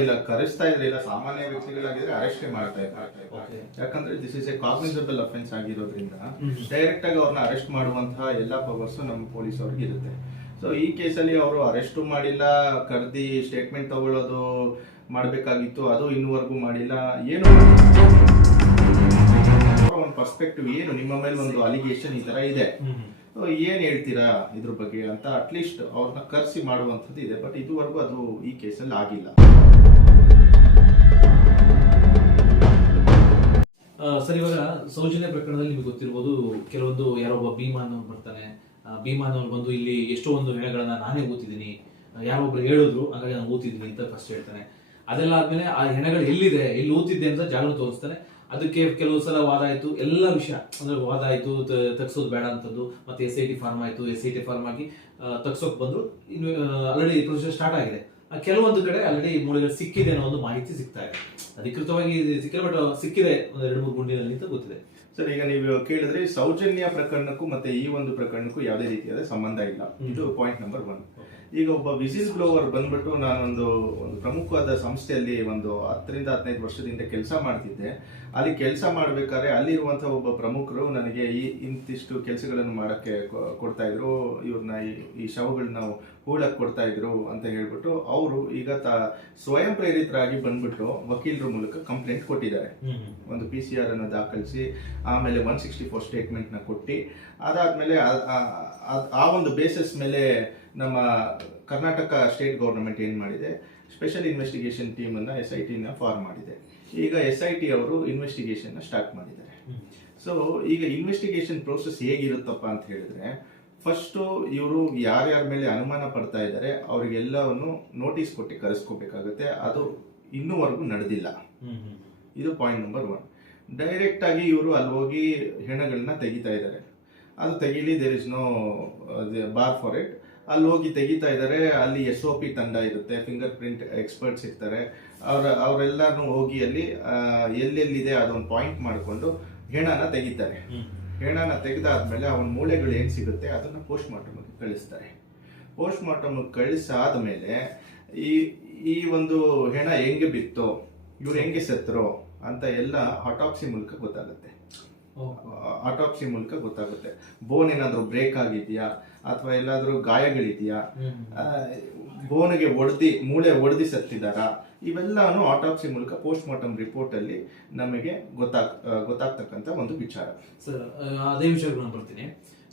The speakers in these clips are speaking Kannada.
ಇಲ್ಲ ಕರೆಸ್ತಾ ಇದ್ರೆ ಇಲ್ಲ ಸಾಮಾನ್ಯ ವ್ಯಕ್ತಿಗಳಾಗಿದ್ರೆ ಅರೆಸ್ಟ್ ಮಾಡ್ತಾ ಇದ್ದಾರೆ. ಯಾಕಂದ್ರೆ this is A cognisable offence ಆಗಿರೋದ್ರಿಂದ ಡೈರೆಕ್ಟ್ ಆಗಿ ಅವ್ರನ್ನ ಅರೆಸ್ಟ್ ಮಾಡುವಂತಹ ಎಲ್ಲಾ ಪವರ್ಸ್ ನಮ್ಮ ಪೊಲೀಸ್ ಅವ್ರಿಗೆ ಇರುತ್ತೆ. ಸೊ ಈ ಕೇಸಲ್ಲಿ ಅವರು ಅರೆಸ್ಟು ಮಾಡಿಲ್ಲ, ಕರೆದಿ ಸ್ಟೇಟ್ಮೆಂಟ್ ತಗೊಳ್ಳೋದು ಮಾಡಬೇಕಾಗಿತ್ತು, ಅದು ಇನ್ನೂವರೆಗೂ ಮಾಡಿಲ್ಲ. ಏನು ಒಂದು ಪರ್ಸ್ಪೆಕ್ಟಿವ್ ಏನು ನಿಮ್ಮ ಮೇಲೆ ಒಂದು ಅಲಿಗೇಷನ್ ಈ ತರ ಇದೆ, ಏನ್ ಹೇಳ್ತೀರಾ ಇದ್ರ ಬಗ್ಗೆ ಅಂತ ಅಟ್ಲೀಸ್ಟ್ ಅವ್ರನ್ನ ಕರೆಸಿ ಮಾಡುವಂಥದ್ದು ಇದೆ. ಬಟ್ ಇದುವರೆಗೂ ಅದು ಈ ಕೇಸಲ್ಲಿ ಆಗಿಲ್ಲ. ಸರ್, ಇವಾಗ ಸೌಜನ್ಯ ಪ್ರಕರಣದಲ್ಲಿ ನಿಮಗೆ ಗೊತ್ತಿರ್ಬೋದು, ಕೆಲವೊಂದು ಯಾರೊಬ್ಬ ಭೀಮಾನ್ ಬರ್ತಾನೆ, ಭೀಮಾನ್ ಅವ್ರು ಬಂದು ಇಲ್ಲಿ ಎಷ್ಟೋ ಒಂದು ಹೆಣಗಳನ್ನ ನಾನೇ ಓದ್ತಿದ್ದೀನಿ, ಯಾರೊಬ್ರು ಹೇಳಿದ್ರು ಹಾಗಾಗಿ ನಾನು ಓದ್ತಿದ್ದೀನಿ ಅಂತ ಫಸ್ಟ್ ಹೇಳ್ತಾನೆ. ಅದೆಲ್ಲ ಆದ್ಮೇಲೆ ಆ ಹೆಣಗಳು ಎಲ್ಲಿದೆ, ಎಲ್ಲಿ ಓದ್ತಿದ್ದೆ ಅಂತ ಜಾಗನ ತೋರಿಸ್ತಾನೆ. ಅದಕ್ಕೆ ಕೆಲವು ಸಲ ವಾದ ಆಯ್ತು, ಎಲ್ಲ ವಿಷಯ ಅಂದ್ರೆ ವಾದ ಆಯ್ತು, ತಗ್ಸೋದು ಬೇಡ ಅಂತದ್ದು, ಮತ್ತೆ SIT ಫಾರ್ಮ್ ಆಯ್ತು, SIT ಫಾರ್ಮ್ ಆಗಿ ತಗ್ಸೋಕ್ ಬಂದ್ರು. ಇನ್ನು ಆಲ್ರೆಡಿ ಪ್ರೊಸೆಸ್ ಸ್ಟಾರ್ಟ್ ಆಗಿದೆ. ಕೆಲವೊಂದು ಕಡೆ ಆಲ್ರೆಡಿ ಮೂಳೆಗಳು ಸಿಕ್ಕಿದೆ ಅನ್ನೋ ಒಂದು ಮಾಹಿತಿ ಸಿಗ್ತಾ ಇದೆ. ಅಧಿಕೃತವಾಗಿ ಸಿಕ್ಕಿಲ್ಲ, ಬಟ್ ಸಿಕ್ಕಿದೆ ಒಂದು 2-3 ಗುಂಡಿನಲ್ಲಿ ಅಂತ ಗೊತ್ತಿದೆ. ಸರ್, ಈಗ ನೀವು ಕೇಳಿದ್ರೆ ಸೌಜನ್ಯ ಪ್ರಕರಣಕ್ಕೂ ಮತ್ತೆ ಈ ಒಂದು ಪ್ರಕರಣಕ್ಕೂ ಯಾವುದೇ ರೀತಿಯಾದ ಸಂಬಂಧ ಇಲ್ಲ. ಇದು ಪಾಯಿಂಟ್ ನಂಬರ್ 1. ಈಗ ಒಬ್ಬ ವಿಸಿಲ್ ಬ್ಲೋವರ್ ಬಂದ್ಬಿಟ್ಟು ನಾನೊಂದು ಪ್ರಮುಖವಾದ ಸಂಸ್ಥೆಯಲ್ಲಿ ಒಂದು 10ರಿಂದ 15 ವರ್ಷದಿಂದ ಕೆಲಸ ಮಾಡ್ತಿದ್ದೆ. ಅಲ್ಲಿ ಕೆಲಸ ಮಾಡ್ಬೇಕಾದ್ರೆ ಅಲ್ಲಿರುವಂತಹ ಒಬ್ಬ ಪ್ರಮುಖರು ನನಗೆ ಇಂತಿಷ್ಟು ಕೆಲಸಗಳನ್ನು ಮಾಡಕ್ಕೆ ಕೊಡ್ತಾ ಇದ್ರು, ಇವ್ರನ್ನ ಈ ಶವಗಳನ್ನ ಹೂಳಕ್ ಕೊಡ್ತಾ ಇದ್ರು ಅಂತ ಹೇಳ್ಬಿಟ್ಟು ಅವರು ಈಗ ಸ್ವಯಂ ಪ್ರೇರಿತರಾಗಿ ಬಂದ್ಬಿಟ್ಟು ವಕೀಲರ ಮೂಲಕ ಕಂಪ್ಲೇಂಟ್ ಕೊಟ್ಟಿದ್ದಾರೆ. ಒಂದು PCR ಅನ್ನು ದಾಖಲಿಸಿ ಆಮೇಲೆ 164 ಸ್ಟೇಟ್ಮೆಂಟ್ ನ ಕೊಟ್ಟು, ಅದಾದ್ಮೇಲೆ ಆ ಒಂದು ಬೇಸಿಸ್ ಮೇಲೆ ನಮ್ಮ ಕರ್ನಾಟಕ ಸ್ಟೇಟ್ ಗವರ್ನಮೆಂಟ್ ಏನ್ ಮಾಡಿದೆ, ಸ್ಪೆಷಲ್ ಇನ್ವೆಸ್ಟಿಗೇಷನ್ ಟೀಮ್ ಅನ್ನ SIT ನ ಫಾರ್ಮ್ ಮಾಡಿದೆ. ಈಗ SIT ಅವರು ಇನ್ವೆಸ್ಟಿಗೇಷನ್ ಸ್ಟಾರ್ಟ್ ಮಾಡಿದ್ದಾರೆ. ಸೊ ಈಗ ಇನ್ವೆಸ್ಟಿಗೇಷನ್ ಪ್ರೋಸೆಸ್ ಹೇಗಿರುತ್ತಪ್ಪ ಅಂತ ಹೇಳಿದ್ರೆ, ಫಸ್ಟ್ ಇವರು ಯಾರ್ಯಾರ ಮೇಲೆ ಅನುಮಾನ ಪಡ್ತಾ ಇದ್ದಾರೆ ಅವರಿಗೆಲ್ಲವನ್ನು ನೋಟಿಸ್ ಕೊಟ್ಟು ಕರೆಸ್ಕೋಬೇಕಾಗುತ್ತೆ. ಅದು ಇನ್ನೂವರೆಗೂ ನಡೆದಿಲ್ಲ. ಇದು ಪಾಯಿಂಟ್ ನಂಬರ್ 1. ಡೈರೆಕ್ಟ್ ಆಗಿ ಇವರು ಅಲ್ಲಿ ಹೋಗಿ ಹೆಣಗಳನ್ನ ತೆಗಿತಾ ಇದ್ದಾರೆ. ಅದು ತೆಗೀಲಿ, there is no bar for it. ಅಲ್ಲಿ ಹೋಗಿ ತೆಗಿತಾ ಇದ್ದಾರೆ. ಅಲ್ಲಿ SOP ತಂಡ ಇರುತ್ತೆ, ಫಿಂಗರ್ ಪ್ರಿಂಟ್ ಎಕ್ಸ್ಪರ್ಟ್ಸ್ ಇರ್ತಾರೆ. ಅವರೆಲ್ಲಾನು ಹೋಗಿ ಅಲ್ಲಿ ಎಲ್ಲೆಲ್ಲಿದೆ ಅದೊಂದು ಪಾಯಿಂಟ್ ಮಾಡಿಕೊಂಡು ಹೆಣನ ತೆಗಿತಾರೆ. ಹೆಣನ ತೆಗೆದಾದ್ಮೇಲೆ ಅವನ ಮೂಳೆಗಳು ಏನ್ ಸಿಗುತ್ತೆ ಅದನ್ನ ಪೋಸ್ಟ್ ಮಾರ್ಟಮ್ ಕಳಿಸ್ತಾರೆ. ಪೋಸ್ಟ್ ಮಾರ್ಟಮ್ ಕಳಿಸಾದ್ಮೇಲೆ ಈ ಒಂದು ಹೆಣ ಹೆಂಗೆ ಬಿತ್ತೋ, ಇವ್ರು ಹೆಂಗೆ ಸತ್ತರೋ ಅಂತ ಎಲ್ಲ ಆಟೋಪ್ಸಿ ಮೂಲಕ ಗೊತ್ತಾಗುತ್ತೆ. ಬೋನ್ ಏನಾದ್ರು ಬ್ರೇಕ್ ಆಗಿದ್ಯಾ ಅಥವಾ ಎಲ್ಲಾದ್ರೂ ಗಾಯಗಳಿದೆಯಾ, ಬೋನ್ಗೆ ಮೂಳೆ ಒಡೆದಿ ಸತ್ತಿದಾರಾ, ಇವೆಲ್ಲಾನು ಆಟೋಪ್ಸಿ ಮೂಲಕ ಪೋಸ್ಟ್ ಮಾರ್ಟಮ್ ರಿಪೋರ್ಟ್ ಅಲ್ಲಿ ನಮಗೆ ಗೊತ್ತಾಗ್ತಕ್ಕಂತ ಒಂದು ವಿಚಾರ. ಸರ್, ಅದೇ ವಿಷಯಕ್ಕೆ ನಾನು ಬರ್ತೀನಿ.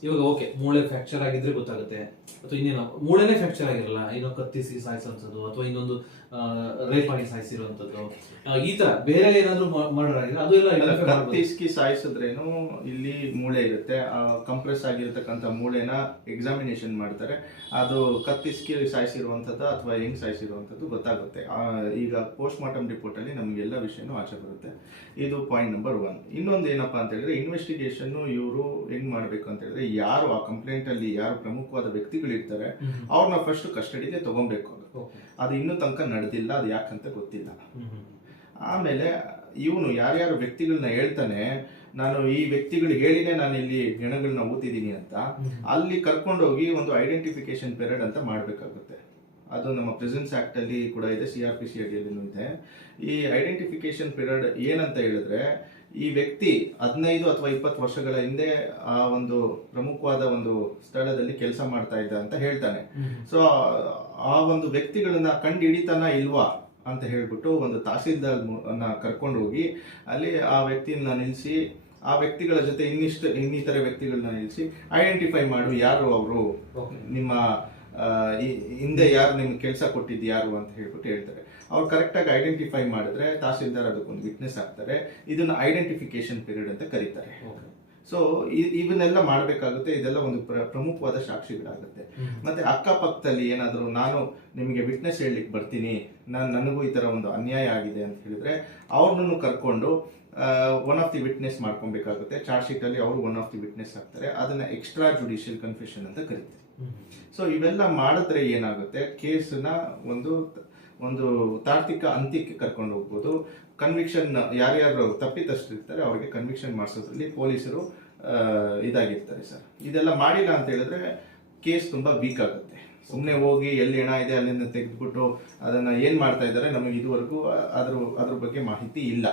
ಇವಾಗ ಓಕೆ, ಮೂಳೆ ಫ್ರಾಕ್ಚರ್ ಆಗಿದ್ರೆ ಗೊತ್ತಾಗುತ್ತೆ, ಅಥವಾ ಇನ್ನೇನೋ ಮೂಳೆನೇ ಫ್ರಾಕ್ಚರ್ ಆಗಿರಲ್ಲ, ಏನೋ ಕತ್ತಿಸಿ ಸಾಯಿಸೋಂಥದ್ದು ಅಥವಾ ಇನ್ನೊಂದು ರೇಪ್ ಆಗಿ ಸಾಯಿಸಿರುವಂತದ್ದು, ಈ ತರ ಬೇರೆ ಏನಾದ್ರು ಮರ್ಡರ್ ಆಗಿದೆ ಅದು ಎಲ್ಲ ಕತ್ತಿಸ್ಕಿ ಸಾಯಿಸಿದ್ರೇನು ಇಲ್ಲಿ ಮೂಳೆ ಇರುತ್ತೆ, ಕಂಪ್ರೆಸ್ ಆಗಿರತಕ್ಕಂಥ ಮೂಳೆನ ಎಕ್ಸಾಮಿನೇಷನ್ ಮಾಡ್ತಾರೆ. ಅದು ಕತ್ತಿಸ್ಕಿ ಸಾಯಿಸಿರುವಂಥದ್ದು ಅಥವಾ ಹೆಂಗ್ ಸಾಯಿಸಿರುವಂಥದ್ದು ಗೊತ್ತಾಗುತ್ತೆ. ಈಗ ಪೋಸ್ಟ್ ಮಾರ್ಟಮ್ ರಿಪೋರ್ಟ್ ಅಲ್ಲಿ ನಮಗೆಲ್ಲ ವಿಷಯನೂ ಆಚೆ ಬರುತ್ತೆ. ಇದು ಪಾಯಿಂಟ್ ನಂಬರ್ 1. ಇನ್ನೊಂದು ಏನಪ್ಪಾ ಅಂತ ಹೇಳಿದ್ರೆ, ಇನ್ವೆಸ್ಟಿಗೇಷನ್ ಇವರು ಹೆಂಗ್ ಮಾಡ್ಬೇಕು ಅಂತ ಹೇಳಿದ್ರೆ, ಯಾರು ಆ ಕಂಪ್ಲೇಂಟ್ ಅಲ್ಲಿ ಯಾರು ಪ್ರಮುಖವಾದ ವ್ಯಕ್ತಿಗಳಿರ್ತಾರೆ ಅವ್ರನ್ನ ಫಸ್ಟ್ ಕಸ್ಟಡಿಗೆ ತಗೊಬೇಕು. ಅದು ಇನ್ನೂ ತನಕ ನಡೆದಿಲ್ಲ, ಅದು ಯಾಕಂತ ಗೊತ್ತಿಲ್ಲ. ಆಮೇಲೆ ಇವನು ಯಾರ್ಯಾರು ವ್ಯಕ್ತಿಗಳನ್ನ ಹೇಳ್ತಾನೆ, ನಾನು ಈ ವ್ಯಕ್ತಿಗಳು ಹೇಳಿನೇ ನಾನು ಇಲ್ಲಿ ಹೆಣಗಳನ್ನ ಓದ್ತಿದ್ದೀನಿ ಅಂತ, ಅಲ್ಲಿ ಕರ್ಕೊಂಡೋಗಿ ಒಂದು ಐಡೆಂಟಿಫಿಕೇಶನ್ ಪೀರಿಯಡ್ ಅಂತ ಮಾಡ್ಬೇಕಾಗುತ್ತೆ. ಅದು ನಮ್ಮ ಪ್ರೆಸೆನ್ಸ್ ಆಕ್ಟ್ ಅಲ್ಲಿ ಕೂಡ ಇದೆ, CRPC ಅಡಿಯಲ್ಲೂ ಇದೆ. ಈ ಐಡೆಂಟಿಫಿಕೇಶನ್ ಪೀರಿಯಡ್ ಏನಂತ ಹೇಳಿದ್ರೆ, ಈ ವ್ಯಕ್ತಿ 15 ಅಥವಾ 20 ವರ್ಷಗಳ ಹಿಂದೆ ಆ ಒಂದು ಪ್ರಮುಖವಾದ ಒಂದು ಸ್ಥಳದಲ್ಲಿ ಕೆಲಸ ಮಾಡ್ತಾ ಇದ್ದ ಅಂತ ಹೇಳ್ತಾನೆ. ಸೊ ಆ ಒಂದು ವ್ಯಕ್ತಿಗಳನ್ನ ಕಂಡು ಹಿಡಿತಾನ ಇಲ್ವಾ ಅಂತ ಹೇಳ್ಬಿಟ್ಟು ಒಂದು ತಹಸೀಲ್ದಾರ್ ಕರ್ಕೊಂಡು ಹೋಗಿ ಅಲ್ಲಿ ಆ ವ್ಯಕ್ತಿಯನ್ನ ನಿಲ್ಲಿಸಿ, ಆ ವ್ಯಕ್ತಿಗಳ ಜೊತೆ ಇನ್ನಿತರ ವ್ಯಕ್ತಿಗಳನ್ನ ನಿಲ್ಲಿಸಿ ಐಡೆಂಟಿಫೈ ಮಾಡು, ಯಾರು ಅವರು, ನಿಮ್ಮ ಹಿಂದೆ ಯಾರು ನಿಮ್ಗೆ ಕೆಲಸ ಕೊಟ್ಟಿದ್ದು ಯಾರು ಅಂತ ಹೇಳ್ಬಿಟ್ಟು ಹೇಳ್ತಾರೆ. ಅವ್ರು ಕರೆಕ್ಟ್ ಆಗಿ ಐಡೆಂಟಿಫೈ ಮಾಡಿದ್ರೆ ತಹಸೀಲ್ದಾರ್ ಅದಕ್ಕೊಂದು ವಿಟ್ನೆಸ್ ಆಗ್ತಾರೆ. ಇದನ್ನ ಐಡೆಂಟಿಫಿಕೇಶನ್ ಪೀರಿಯಡ್ ಅಂತ ಕರೀತಾರೆ. ಸೊ ಇವನ್ನೆಲ್ಲ ಮಾಡಬೇಕಾಗುತ್ತೆ. ಇದೆಲ್ಲ ಒಂದು ಪ್ರಮುಖವಾದ ಸಾಕ್ಷಿಗಳಾಗುತ್ತೆ. ಮತ್ತೆ ಅಕ್ಕಪಕ್ಕದಲ್ಲಿ ಏನಾದ್ರು ನಾನು ನಿಮಗೆ ವಿಟ್ನೆಸ್ ಹೇಳಲಿಕ್ಕೆ ಬರ್ತೀನಿ, ನನಗೂ ಈ ತರ ಒಂದು ಅನ್ಯಾಯ ಆಗಿದೆ ಅಂತ ಹೇಳಿದ್ರೆ ಅವ್ರನ್ನು ಕರ್ಕೊಂಡು ಒನ್ ಆಫ್ ದಿ ವಿಟ್ನೆಸ್ ಮಾಡ್ಕೊಬೇಕಾಗುತ್ತೆ. ಚಾರ್ಜ್ ಶೀಟ್ ಅಲ್ಲಿ ಅವರು ಒನ್ ಆಫ್ ದಿ ವಿಟ್ನೆಸ್ ಆಗ್ತಾರೆ. ಅದನ್ನ ಎಕ್ಸ್ಟ್ರಾ ಜುಡಿಷಿಯಲ್ ಕನ್ಫೆಷನ್ ಅಂತ ಕರೀತಾರೆ. ಸೊ ಇವೆಲ್ಲ ಮಾಡಿದ್ರೆ ಏನಾಗುತ್ತೆ, ಕೇಸ್ನ ಒಂದು ತಾರ್ಕಿಕ ಅಂತ್ಯಕ್ಕೆ ಕರ್ಕೊಂಡು ಹೋಗ್ಬೋದು. ಕನ್ವಿಕ್ಷನ್ ಯಾರ್ಯಾರು ತಪ್ಪಿತಸ್ಥರಿರ್ತಾರೆ ಅವರಿಗೆ ಕನ್ವಿಕ್ಷನ್ ಮಾಡಿಸೋದ್ರಲ್ಲಿ ಪೊಲೀಸರು ಇದಾಗಿರ್ತಾರೆ ಸರ್. ಇದೆಲ್ಲ ಮಾಡಿಲ್ಲ ಅಂತ ಹೇಳಿದ್ರೆ ಕೇಸ್ ತುಂಬಾ ವೀಕ್ ಆಗುತ್ತೆ. ಸುಮ್ಮನೆ ಹೋಗಿ ಎಲ್ಲಿ ಹೆಣ ಇದೆ ಅಲ್ಲಿಂದ ತೆಗೆದ್ಬಿಟ್ಟು ಅದನ್ನ ಏನ್ ಮಾಡ್ತಾ ಇದ್ದಾರೆ ನಮಗೆ ಇದುವರೆಗೂ ಅದ್ರ ಬಗ್ಗೆ ಮಾಹಿತಿ ಇಲ್ಲ.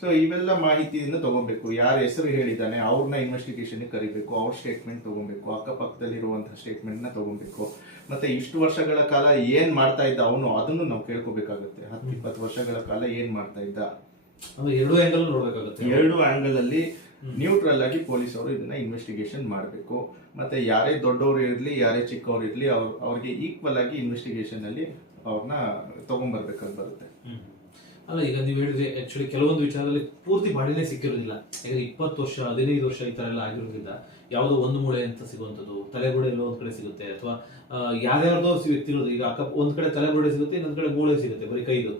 ಸೊ ಇವೆಲ್ಲ ಮಾಹಿತಿಯಿಂದ ತಗೋಬೇಕು. ಯಾರ ಹೆಸರು ಹೇಳಿದ್ದಾನೆ ಅವ್ರನ್ನ ಇನ್ವೆಸ್ಟಿಗೇಷನ್ ಕರಿಬೇಕು, ಅವ್ರ ಸ್ಟೇಟ್ಮೆಂಟ್ ತಗೋಬೇಕು, ಅಕ್ಕಪಕ್ಕದಲ್ಲಿರುವಂತಹ ಸ್ಟೇಟ್ಮೆಂಟ್ ನ ತಗೋಬೇಕು. ಮತ್ತೆ ಇಷ್ಟು ವರ್ಷಗಳ ಕಾಲ ಏನ್ ಮಾಡ್ತಾ ಇದ್ದ ಅವನು ಅದನ್ನು ನಾವು ಕೇಳ್ಕೋಬೇಕಾಗುತ್ತೆ. 10-20 ವರ್ಷಗಳ ಕಾಲ ಏನ್ ಮಾಡ್ತಾ ಇದ್ದ, ಎರಡು ಆಂಗಲ್ ನೋಡ್ಬೇಕಾಗುತ್ತೆ. ಎರಡು ಆಂಗಲ್ ಅಲ್ಲಿ ನ್ಯೂಟ್ರಲ್ ಆಗಿ ಪೊಲೀಸ್ ಅವರು ಇದನ್ನ ಇನ್ವೆಸ್ಟಿಗೇಷನ್ ಮಾಡಬೇಕು. ಮತ್ತೆ ಯಾರೇ ದೊಡ್ಡವರು ಇರ್ಲಿ ಯಾರೇ ಚಿಕ್ಕವ್ರು ಇರ್ಲಿ ಅವ್ರಿಗೆ ಈಕ್ವಲ್ ಆಗಿ ಇನ್ವೆಸ್ಟಿಗೇಷನ್ ಅಲ್ಲಿ ಅವ್ರನ್ನ ತಗೊಂಡ್ಬರ್ಬೇಕಾಗಿ ಬರುತ್ತೆ. ಅಲ್ಲ, ಈಗ ನೀವು ಹೇಳಿದ್ರೆ ಆಕ್ಚುಲಿ ಕೆಲವೊಂದು ವಿಚಾರದಲ್ಲಿ ಪೂರ್ತಿ ಬಾಡಿನೇ ಸಿಕ್ಕಿರೋದಿಲ್ಲ. ಯಾಕಂದ್ರೆ 20 ವರ್ಷ 15 ವರ್ಷ ಈ ತರ ಎಲ್ಲ ಆಗಿರೋದ್ರಿಂದ ಯಾವುದೋ ಒಂದು ಮೂಳೆ ಅಂತ ಸಿಗುವಂಥದ್ದು, ತಲೆಬುಡೆ ಎಲ್ಲೋ ಒಂದ್ ಕಡೆ ಸಿಗುತ್ತೆ, ಅಥವಾ ಯಾರ್ಯಾರ್ದೋ ವ್ಯಕ್ತಿಗಳು ಈಗ ಒಂದ್ ಕಡೆ ತಲೆಬುಡೆ ಸಿಗುತ್ತೆ, ಇನ್ನೊಂದ್ ಕಡೆ ಮೂಳೆ ಸಿಗುತ್ತೆ, ಬರೀ ಕೈದು.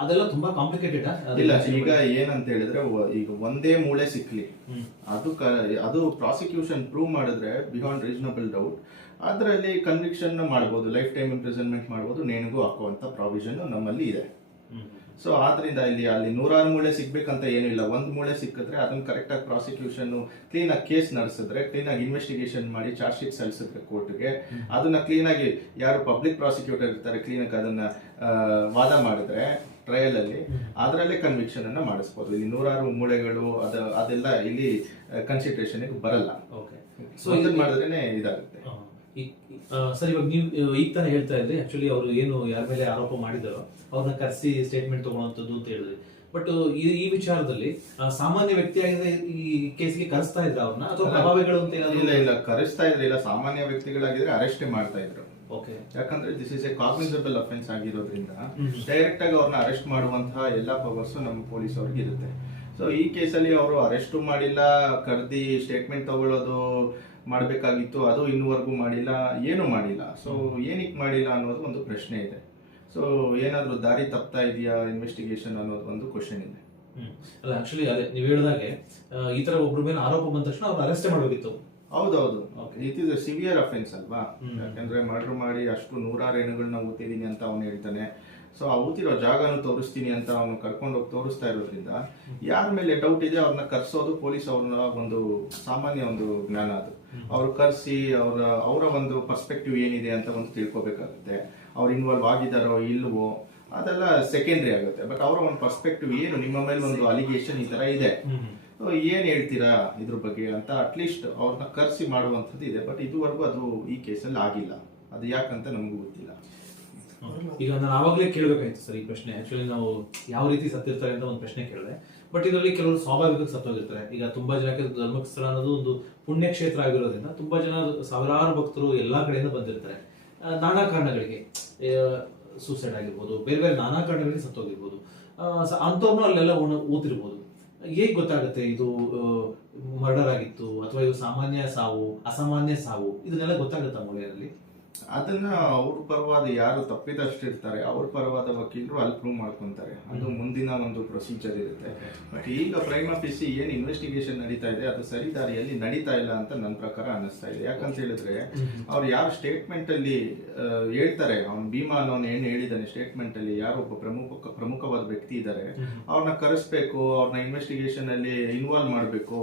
ಅದೆಲ್ಲ ತುಂಬಾ ಕಾಂಪ್ಲಿಕೇಟೆಡ್. ಇಲ್ಲ, ಈಗ ಏನಂತ ಹೇಳಿದ್ರೆ ಈಗ ಒಂದೇ ಮೂಳೆ ಸಿಕ್ಲಿ ಅದು ಪ್ರಾಸಿಕ್ಯೂಷನ್ ಪ್ರೂವ್ ಮಾಡಿದ್ರೆ ಬಿಹಾಂಡ್ ರೀಸನಬಲ್ ಡೌಟ್ ಅದರಲ್ಲಿ ಕನ್ವಿಕ್ಷನ್ ಮಾಡಬಹುದು, ಲೈಫ್ ಟೈಮ್ ಇಂಪ್ರಿಸನ್ಮೆಂಟ್ ಮಾಡಬಹುದು, ನೇಣಿಗೂ ಹಾಕುವಂತ ಪ್ರಾವಿಷನ್ ನಮ್ಮಲ್ಲಿ ಇದೆ. ಸೊ ಆದ್ರಿಂದ ಅಲ್ಲಿ 100 ಮೂಳೆ ಸಿಗ್ಬೇಕಂತ ಏನಿಲ್ಲ. ಒಂದ್ ಮೂಳೆ ಸಿಕ್ಕಿದ್ರೆ ಅದನ್ನ ಕರೆಕ್ಟ್ ಆಗಿ ಪ್ರಾಸಿಕ್ಯೂಷನ್ ಕ್ಲೀನ್ ಆಗಿ ಕೇಸ್ ನಡೆಸಿದ್ರೆ, ಕ್ಲೀನ್ ಆಗಿ ಇನ್ವೆಸ್ಟಿಗೇಷನ್ ಮಾಡಿ ಚಾರ್ಜ್ ಶೀಟ್ ಸಲ್ಲಿಸಿದ್ರೆ ಕೋರ್ಟ್ಗೆ, ಅದನ್ನ ಕ್ಲೀನ್ ಆಗಿ ಯಾರು ಪಬ್ಲಿಕ್ ಪ್ರಾಸಿಕ್ಯೂಟರ್ ಇರ್ತಾರೆ ಕ್ಲೀನ್ ಆಗಿ ಅದನ್ನ ವಾದ ಮಾಡಿದ್ರೆ ಟ್ರಯಲ್ ಅಲ್ಲಿ ಅದರಲ್ಲೇ ಕನ್ವಿಕ್ಷನ್ ಅನ್ನ ಮಾಡಿಸ್ಬೋದು. ಇಲ್ಲಿ 100 ಮೂಳೆಗಳು ಅದೆಲ್ಲ ಇಲ್ಲಿ ಕನ್ಸಿಡರೇಷನ್ ಬರಲ್ಲ. ಸೊ ಇದನ್ನ ಮಾಡಿದ್ರೇನೆ ಇದಾಗುತ್ತೆ. ಸರ್, ಇವಾಗ ನೀವು ಈಗ ತಾನೇ ಹೇಳ್ತಾ ಇದ್ರಿ ಆಕ್ಚುಲಿ ಅವರು ಏನು ಯಾರ ಮೇಲೆ ಆರೋಪ ಮಾಡಿದಾರೋ ಅವ್ರನ್ನ ಕರೆಸಿ ಸ್ಟೇಟ್ಮೆಂಟ್ ತಗೊಳ್ಳೋಂಥದ್ದು ಅಂತ ಹೇಳಿದ್ರಿ. ಬಟ್ ಈ ವಿಚಾರದಲ್ಲಿ ಸಾಮಾನ್ಯ ವ್ಯಕ್ತಿಯಾಗಿದ್ರೆ ಈ ಕೇಸ್ಗೆ ಕರೆಸ್ತಾ ಇದ್ರ ಅವ್ರನ್ನ, ಅಥವಾ ಪ್ರಭಾವಿಗಳು ಅಂತ ಏನಾದ್ರು? ಇಲ್ಲ, ಕರೆಸ್ತಾ ಇದ್ರಿಲ್ಲ. ಸಾಮಾನ್ಯ ವ್ಯಕ್ತಿಗಳಾಗಿದ್ರೆ ಅರೆಸ್ಟ್ ಮಾಡ್ತಾ ಇದ್ರು. ಯಾಕಂದ್ರೆ this is A cognisable offence ಆಗಿರೋದ್ರಿಂದ ಡೈರೆಕ್ಟ್ ಆಗಿ ಅವ್ರನ್ನ ಅರೆಸ್ಟ್ ಮಾಡುವಂತಹ ಎಲ್ಲಾ ಪವರ್ಸ್ ನಮ್ಮ ಪೊಲೀಸ್ ಅವ್ರಿಗೆ ಇರುತ್ತೆ. ಸೊ ಈ ಕೇಸಲ್ಲಿ ಅವರು ಅರೆಸ್ಟ್ ಮಾಡಿಲ್ಲ, ಕರೆದಿ ಸ್ಟೇಟ್ಮೆಂಟ್ ತಗೊಳ್ಳೋದು ಮಾಡಬೇಕಾಗಿತ್ತು, ಅದು ಇನ್ನೂವರೆಗೂ ಮಾಡಿಲ್ಲ, ಏನು ಮಾಡಿಲ್ಲ. ಸೊ ಏನಕ್ಕೆ ಮಾಡಿಲ್ಲ ಅನ್ನೋದು ಒಂದು ಪ್ರಶ್ನೆ ಇದೆ. ಸೊ ಏನಾದ್ರೂ ದಾರಿ ತಪ್ತಾ ಇದೆಯಾ ಇನ್ವೆಸ್ಟಿಗೇಷನ್ ಅನ್ನೋದು ಒಂದು ಕ್ವಶನ್ ಇದೆ. ಅಲ್ಲ, ಆಕ್ಚುಲಿ ಅದೇ ನೀವು ಹೇಳಿದಾಗೆ ಈ ತರ ಒಬ್ರ ಮೇಲೆ ಆರೋಪ ಬಂದ ತಕ್ಷಣ ಅವ್ರು ಅರೆಸ್ಟ್ ಮಾಡಬೇಕಿತ್ತು. ಹೌದೌದು, it is a severe offence ಅಲ್ವಾ. ಯಾಕಂದ್ರೆ ಮರ್ಡರ್ ಮಾಡಿ ಅಷ್ಟು 100 ಹೆಣ್ಣುಗಳನ್ನ ಊತಿದೀನಿ ಅಂತ ಅವನು ಹೇಳ್ತಾನೆ. ಸೊ ಆ ಊತಿರೋ ಜಾಗನು ತೋರಿಸ್ತೀನಿ ಅಂತ ಅವನು ಕರ್ಕೊಂಡೋಗಿ ತೋರಿಸ್ತಾ ಇರೋದ್ರಿಂದ ಯಾರ ಮೇಲೆ ಡೌಟ್ ಇದೆ ಅವ್ರನ್ನ ಕರ್ಸೋದು ಪೊಲೀಸ್ ಅವ್ರನ್ನ ಒಂದು ಸಾಮಾನ್ಯ ಒಂದು ಜ್ಞಾನ. ಅದು ಅವ್ರು ಕರ್ಸಿ ಅವರ ಒಂದು ಪರ್ಸ್ಪೆಕ್ಟಿವ್ ಏನಿದೆ ಅಂತ ಒಂದು ತಿಳ್ಕೊಬೇಕಾಗುತ್ತೆ. ಅವ್ರು ಇನ್ವಾಲ್ವ್ ಆಗಿದಾರೋ ಇಲ್ವೋ ಅದೆಲ್ಲ ಸೆಕೆಂಡ್ರಿ ಆಗುತ್ತೆ. ಬಟ್ ಅವರ ಒಂದು ಪರ್ಸ್ಪೆಕ್ಟಿವ್ ಏನು, ನಿಮ್ಮ ಮೇಲೆ ಒಂದು ಅಲಿಗೇಷನ್ ಈ ತರ ಇದೆ, ಏನ್ ಹೇಳ್ತೀರಾ ಇದ್ರ ಬಗ್ಗೆ ಅಂತ ಅಟ್ಲೀಸ್ಟ್ ಅವ್ರನ್ನ ಕರ್ಸಿ ಮಾಡುವಂಥದ್ದು ಇದೆ. ಬಟ್ ಇದುವರೆಗೂ ಅದು ಈ ಕೇಸಲ್ಲಿ ಆಗಿಲ್ಲ. ಅದು ಯಾಕಂತ ನಮಗೂ ಗೊತ್ತಿಲ್ಲ. ಈಗ ನಾನು ಆವಾಗಲೇ ಕೇಳಬೇಕಾಯ್ತು ಸರ್ ಈ ಪ್ರಶ್ನೆ. ಆಕ್ಚುಲಿ ನಾವು ಯಾವ ರೀತಿ ಸತ್ತಿರ್ತಾರೆ ಅಂತ ಒಂದು ಪ್ರಶ್ನೆ ಕೇಳಿದೆ. ಬಟ್ ಇದರಲ್ಲಿ ಕೆಲವರು ಸ್ವಾಭಾವಿಕ ಸತ್ತೋಗಿರ್ತಾರೆ. ಈಗ ತುಂಬಾ ಜನಕ್ಕೆ ಧರ್ಮಸ್ಥಳ ಅನ್ನೋದು ಒಂದು ಪುಣ್ಯಕ್ಷೇತ್ರ ಆಗಿರೋದ್ರಿಂದ ತುಂಬಾ ಜನ ಸಾವಿರಾರು ಭಕ್ತರು ಎಲ್ಲಾ ಕಡೆಯಿಂದ ಬಂದಿರ್ತಾರೆ. ನಾನಾ ಕಾರಣಗಳಿಗೆ ಸೂಸೈಡ್ ಆಗಿರ್ಬೋದು, ಬೇರೆ ಬೇರೆ ನಾನಾ ಕಾರಣಗಳಿಗೆ ಸತ್ತೋಗಿರ್ಬೋದು. ಅಂಥವ್ರನ್ನೂ ಅಲ್ಲೆಲ್ಲ ಊತಿರ್ಬೋದು. ಹೇಗ್ ಗೊತ್ತಾಗುತ್ತೆ ಇದು ಮರ್ಡರ್ ಆಗಿತ್ತು ಅಥವಾ ಇದು ಸಾಮಾನ್ಯ ಸಾವು, ಅಸಾಮಾನ್ಯ ಸಾವು, ಇದನ್ನೆಲ್ಲ ಗೊತ್ತಾಗುತ್ತಾ ಮೂಳೆಯಲ್ಲಿ? ಅದನ್ನ ಅವ್ರ ಪರವಾದ ಯಾರು ತಪ್ಪಿದಷ್ಟಿರ್ತಾರೆ ಅವ್ರ ಪರವಾದ ವಕೀಲರು ಅಲ್ಲಿ ಪ್ರೂವ್ ಮಾಡ್ಕೊಂತಾರೆ. ಅದು ಮುಂದಿನ ಒಂದು ಪ್ರೊಸೀಜರ್ ಇರುತ್ತೆ. ಬಟ್ ಈಗ ಪ್ರೈಮ್ ಆಫೀಸಿ ಏನ್ ಇನ್ವೆಸ್ಟಿಗೇಷನ್ ನಡೀತಾ ಇದೆ ಅದು ಸರಿ ದಾರಿಯಲ್ಲಿ ನಡೀತಾ ಇಲ್ಲ ಅಂತ ನನ್ನ ಪ್ರಕಾರ ಅನಿಸ್ತಾ ಇದೆ. ಯಾಕಂತ ಹೇಳಿದ್ರೆ ಅವ್ರು ಯಾರು ಸ್ಟೇಟ್ಮೆಂಟ್ ಅಲ್ಲಿ ಹೇಳ್ತಾರೆ, ಅವ್ನು ಭೀಮಾ ಅನ್ನೋನು ಏನ್ ಹೇಳಿದಾನೆ ಸ್ಟೇಟ್ಮೆಂಟ್ ಅಲ್ಲಿ, ಯಾರು ಒಬ್ಬ ಪ್ರಮುಖವಾದ ವ್ಯಕ್ತಿ ಇದ್ದಾರೆ ಅವ್ರನ್ನ ಕರೆಸ್ಬೇಕು, ಅವ್ರನ್ನ ಇನ್ವೆಸ್ಟಿಗೇಷನ್ ಅಲ್ಲಿ ಇನ್ವಾಲ್ವ್ ಮಾಡ್ಬೇಕು,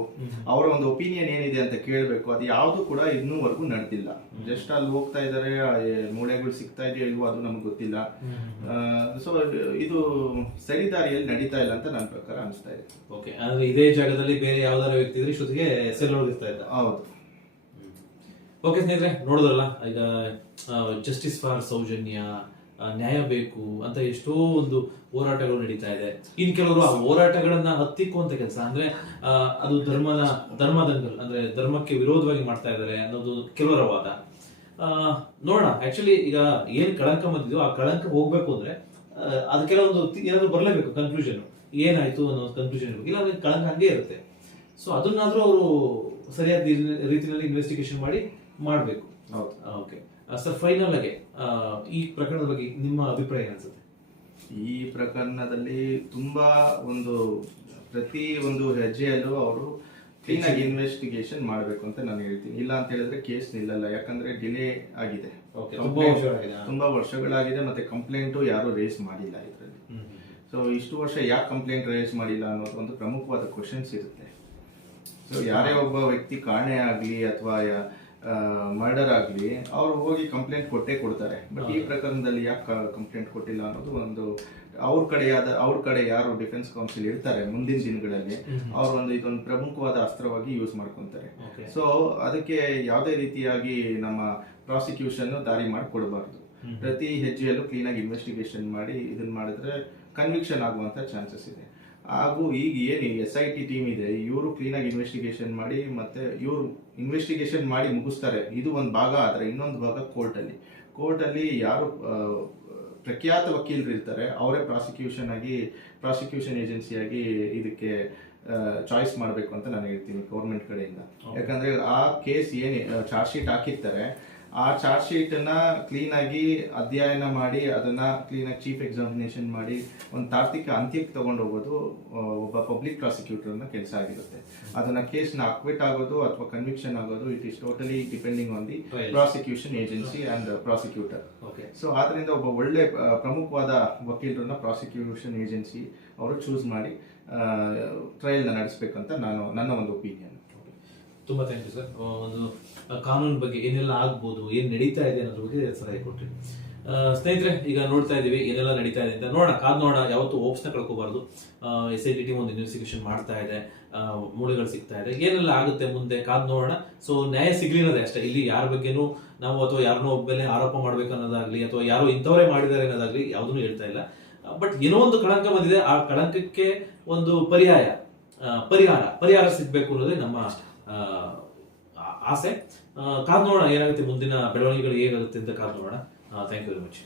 ಅವರ ಒಂದು ಒಪಿನಿಯನ್ ಏನಿದೆ ಅಂತ ಕೇಳ್ಬೇಕು. ಅದು ಯಾವ್ದು ಕೂಡ ಇನ್ನೂವರೆಗೂ ನಡೆದಿಲ್ಲ. ಜಸ್ಟ್ ಅಲ್ಲಿ ಹೋಗ್ತಾ ಇದ್ದಾರೆ, ಮೂಳೆಗಳು ಸಿಗ್ತಾ ಇದೆಯೋ ಇಲ್ವೋ ಅದು ನಮ್ಗೆ ಗೊತ್ತಿಲ್ಲ. ಸೊ ಇದು ಸರಿ ದಾರಿಯಲ್ಲಿ ನಡೀತಾ ಇಲ್ಲ ಅಂತ ನನ್ನ ಪ್ರಕಾರ ಅನಿಸ್ತಾ ಇದೆ. ಓಕೆ, ಅಂದ್ರೆ ಇದೇ ಜಾಗದಲ್ಲಿ ಬೇರೆ ಯಾವ್ದಾರ ವ್ಯಕ್ತಿ ಇದ್ರೆ ಇಷ್ಟೊತ್ತಿಗೆ ಸೆಲ್ಲೋಗಿರ್ತಾ ಇದ್ದ. ಹೌದು. ಓಕೆ ಸ್ನೇಹಿತರೆ, ನೋಡೋದಲ್ಲ ಈಗ ಜಸ್ಟಿಸ್ ಫಾರ್ ಸೌಜನ್ಯ, ನ್ಯಾಯ ಬೇಕು ಅಂತ ಎಷ್ಟೋ ಒಂದು ಹೋರಾಟಗಳು ನಡೀತಾ ಇದೆ. ಇನ್ ಕೆಲವರು ಆ ಹೋರಾಟಗಳನ್ನ ಹತ್ತಿಕ್ಕುವಂತ ಕೆಲಸ, ಅಂದ್ರೆ ಅದು ಧರ್ಮದಂಗಲ್, ಅಂದ್ರೆ ಧರ್ಮಕ್ಕೆ ವಿರೋಧವಾಗಿ ಮಾಡ್ತಾ ಇದ್ದಾರೆ ಅನ್ನೋದು ಕೆಲವರ ವಾದ. ನೋಡೋಣ. ಆಕ್ಚುಲಿ ಈಗ ಏನ್ ಕಳಂಕ ಬಂದಿದೆಯೋ ಆ ಕಳಂಕ ಹೋಗ್ಬೇಕು ಅಂದ್ರೆ ಅದು ಕೆಲವೊಂದು ಏನಾದ್ರು ಬರ್ಲೇಬೇಕು, ಕನ್ಕ್ಲೂಷನ್ ಏನಾಯ್ತು ಅನ್ನೋ ಕನ್ಕ್ಲೂಷನ್ ಇರ್ಬೇಕು. ಇಲ್ಲ ಅಂದ್ರೆ ಕಳಂಕ ಹಂಗೆ ಇರುತ್ತೆ. ಸೊ ಅದನ್ನಾದ್ರೂ ಅವರು ಸರಿಯಾದ ರೀತಿಯಲ್ಲಿ ಇನ್ವೆಸ್ಟಿಗೇಷನ್ ಮಾಡ್ಬೇಕು. ಓಕೆ ಸರ್, ಫೈನಲ್ ಆಗಿ ಈ ಪ್ರಕರಣದ ಬಗ್ಗೆ ನಿಮ್ಮ ಅಭಿಪ್ರಾಯ ಅನ್ಸುತ್ತೆ? ಈ ಪ್ರಕರಣದಲ್ಲಿ ತುಂಬಾ ಪ್ರತಿ ಒಂದು ಹೆಜ್ಜೆಯಲ್ಲೂ ಅವರು ಕ್ಲೀನ್ ಆಗಿ ಇನ್ವೆಸ್ಟಿಗೇಷನ್ ಮಾಡಬೇಕು ಅಂತ ನಾನು ಹೇಳ್ತೀನಿ. ಇಲ್ಲ ಅಂತ ಹೇಳಿದ್ರೆ ಕೇಸ್ ನಿಲ್ಲಲ್ಲ. ಯಾಕಂದ್ರೆ ಡಿಲೇ ಆಗಿದೆ, ತುಂಬಾ ವರ್ಷಗಳಾಗಿದೆ, ಮತ್ತೆ ಕಂಪ್ಲೇಂಟು ಯಾರು ರೇಸ್ ಮಾಡಿಲ್ಲ ಇದರಲ್ಲಿ. ಸೊ ಇಷ್ಟು ವರ್ಷ ಯಾಕೆ ಕಂಪ್ಲೇಂಟ್ ರೇಸ್ ಮಾಡಿಲ್ಲ ಅನ್ನೋದು ಒಂದು ಪ್ರಮುಖವಾದ ಕ್ವಶನ್ಸ್ ಇರುತ್ತೆ. ಸೊ ಯಾರೇ ಒಬ್ಬ ವ್ಯಕ್ತಿ ಕಾಣೆ ಆಗ್ಲಿ ಅಥವಾ ಮರ್ಡರ್ ಆಗಲಿ ಅವ್ರು ಹೋಗಿ ಕಂಪ್ಲೇಂಟ್ ಕೊಟ್ಟೇ ಕೊಡ್ತಾರೆ. ಬಟ್ ಈ ಪ್ರಕರಣದಲ್ಲಿ ಯಾಕೆ ಕಂಪ್ಲೇಂಟ್ ಕೊಟ್ಟಿಲ್ಲ ಅನ್ನೋದು ಒಂದು ಅವ್ರ ಕಡೆ ಯಾರು ಡಿಫೆನ್ಸ್ ಕೌನ್ಸಿಲ್ ಇರ್ತಾರೆ ಮುಂದಿನ ದಿನಗಳಲ್ಲಿ ಅವ್ರು ಇದೊಂದು ಪ್ರಮುಖವಾದ ಅಸ್ತ್ರವಾಗಿ ಯೂಸ್ ಮಾಡ್ಕೊಂತಾರೆ. ಸೊ ಅದಕ್ಕೆ ಯಾವುದೇ ರೀತಿಯಾಗಿ ನಮ್ಮ ಪ್ರಾಸಿಕ್ಯೂಷನ್ ದಾರಿ ಮಾಡಿ ಕೊಡಬಾರ್ದು. ಪ್ರತಿ ಹೆಜ್ಜೆಯಲ್ಲೂ ಕ್ಲೀನಾಗಿ ಇನ್ವೆಸ್ಟಿಗೇಷನ್ ಮಾಡಿ ಇದನ್ನ ಮಾಡಿದ್ರೆ ಕನ್ವಿಕ್ಷನ್ ಆಗುವಂತ ಚಾನ್ಸಸ್ ಇದೆ. ಹಾಗೂ ಈಗ ಏನು SIT ಟೀಮ್ ಇದೆ, ಇವರು ಕ್ಲೀನಾಗಿ ಇನ್ವೆಸ್ಟಿಗೇಷನ್ ಮಾಡಿ ಮತ್ತೆ ಇವರು ಇನ್ವೆಸ್ಟಿಗೇಷನ್ ಮಾಡಿ ಮುಗಿಸ್ತಾರೆ. ಇದು ಒಂದು ಭಾಗ ಆದರೆ ಇನ್ನೊಂದು ಭಾಗ ಕೋರ್ಟಲ್ಲಿ ಯಾರು ಪ್ರಖ್ಯಾತ ವಕೀಲರು ಇರ್ತಾರೆ ಅವರೇ ಪ್ರಾಸಿಕ್ಯೂಷನ್ ಏಜೆನ್ಸಿಯಾಗಿ ಇದಕ್ಕೆ ಚಾಯ್ಸ್ ಮಾಡಬೇಕು ಅಂತ ನಾನು ಹೇಳ್ತೀನಿ ಗೌರ್ಮೆಂಟ್ ಕಡೆಯಿಂದ. ಯಾಕಂದ್ರೆ ಆ ಕೇಸ್ ಏನು ಚಾರ್ಜ್ ಶೀಟ್ ಹಾಕಿರ್ತಾರೆ ಆ ಚಾರ್ಜ್ ಶೀಟ್ ಅನ್ನ ಕ್ಲೀನ್ ಆಗಿ ಅಧ್ಯಯನ ಮಾಡಿ ಅದನ್ನ ಕ್ಲೀನ್ ಆಗಿ ಚೀಫ್ ಎಕ್ಸಾಮಿನೇಷನ್ ಮಾಡಿ ಒಂದು ತಾರ್ಕಿಕ ಅಂತ್ಯಕ್ಕೆ ತಗೊಂಡು ಹೋಗೋದು ಒಬ್ಬ ಪಬ್ಲಿಕ್ ಪ್ರಾಸಿಕ್ಯೂಟರ್ನ ಕೆಲಸ ಆಗಿರುತ್ತೆ. ಅದನ್ನ ಕೇಸ್ನ ಅಕ್ವಿಟ್ ಆಗೋದು ಅಥವಾ ಕನ್ವಿಕ್ಷನ್ ಆಗೋದು it is totally depending on the prosecution agency and prosecutor. So ಆದ್ರಿಂದ ಒಬ್ಬ ಒಳ್ಳೆ ಪ್ರಮುಖವಾದ ವಕೀಲರನ್ನ ಪ್ರಾಸಿಕ್ಯೂಷನ್ ಏಜೆನ್ಸಿ ಅವರು ಚೂಸ್ ಮಾಡಿ ಟ್ರಯಲ್ನ ನಡೆಸಬೇಕಂತ ನನ್ನ ಒಂದು ಒಪಿನಿಯನ್. ತುಂಬಾ ಥ್ಯಾಂಕ್ ಯು ಸರ್. ಒಂದು ಕಾನೂನು ಬಗ್ಗೆ ಏನೆಲ್ಲ ಆಗ್ಬೋದು, ಏನ್ ನಡೀತಾ ಇದೆ ಅನ್ನೋದ್ರ ಬಗ್ಗೆ ಸಲಹೆ ಕೊಟ್ರಿ. ಸ್ನೇಹಿತರೆ, ಈಗ ನೋಡ್ತಾ ಇದೀವಿ ಏನೆಲ್ಲ ನಡೀತಾ ಇದೆ ಅಂತ. ಕಾದ್ ನೋಡ, ಯಾವತ್ತು ಹೋಪ್ಸ್ನ ಕಳ್ಕೋಬಾರ್ದು. SIT ಟೀಮ್ ಒಂದು ಇನ್ವೆಸ್ಟಿಗೇಷನ್ ಮಾಡ್ತಾ ಇದೆ, ಮೂಳೆಗಳು ಸಿಗ್ತಾ ಇದೆ, ಏನೆಲ್ಲ ಆಗುತ್ತೆ ಮುಂದೆ ಕಾದ್ ನೋಡೋಣ. ಸೊ ನ್ಯಾಯ ಸಿಗ್ಲಿನದೆ ಅಷ್ಟೇ. ಇಲ್ಲಿ ಯಾರ ಬಗ್ಗೆನೂ ನಾವು ಅಥವಾ ಯಾರನ್ನೋ ಒಬ್ಬನೇ ಆರೋಪ ಮಾಡ್ಬೇಕು ಅನ್ನೋದಾಗ್ಲಿ ಅಥವಾ ಯಾರೋ ಇಂಥವರೇ ಮಾಡಿದ್ದಾರೆ ಅನ್ನೋದಾಗ್ಲಿ ಯಾವುದನ್ನು ಹೇಳ್ತಾ ಇಲ್ಲ. ಬಟ್ ಏನೋ ಒಂದು ಕಳಂಕ ಬಂದಿದೆ, ಆ ಕಳಂಕಕ್ಕೆ ಒಂದು ಪರಿಹಾರ ಸಿಗ್ಬೇಕು ಅನ್ನೋದೇ ನಮ್ಮ ಆಸೆ. ಕಾದ್ ನೋಡೋಣ ಏನಾಗುತ್ತೆ, ಮುಂದಿನ ಬೆಳವಣಿಗೆಗಳು ಹೇಗಾಗುತ್ತೆ ಅಂತ ಕಾದ್ ನೋಡೋಣ. Thank you very much.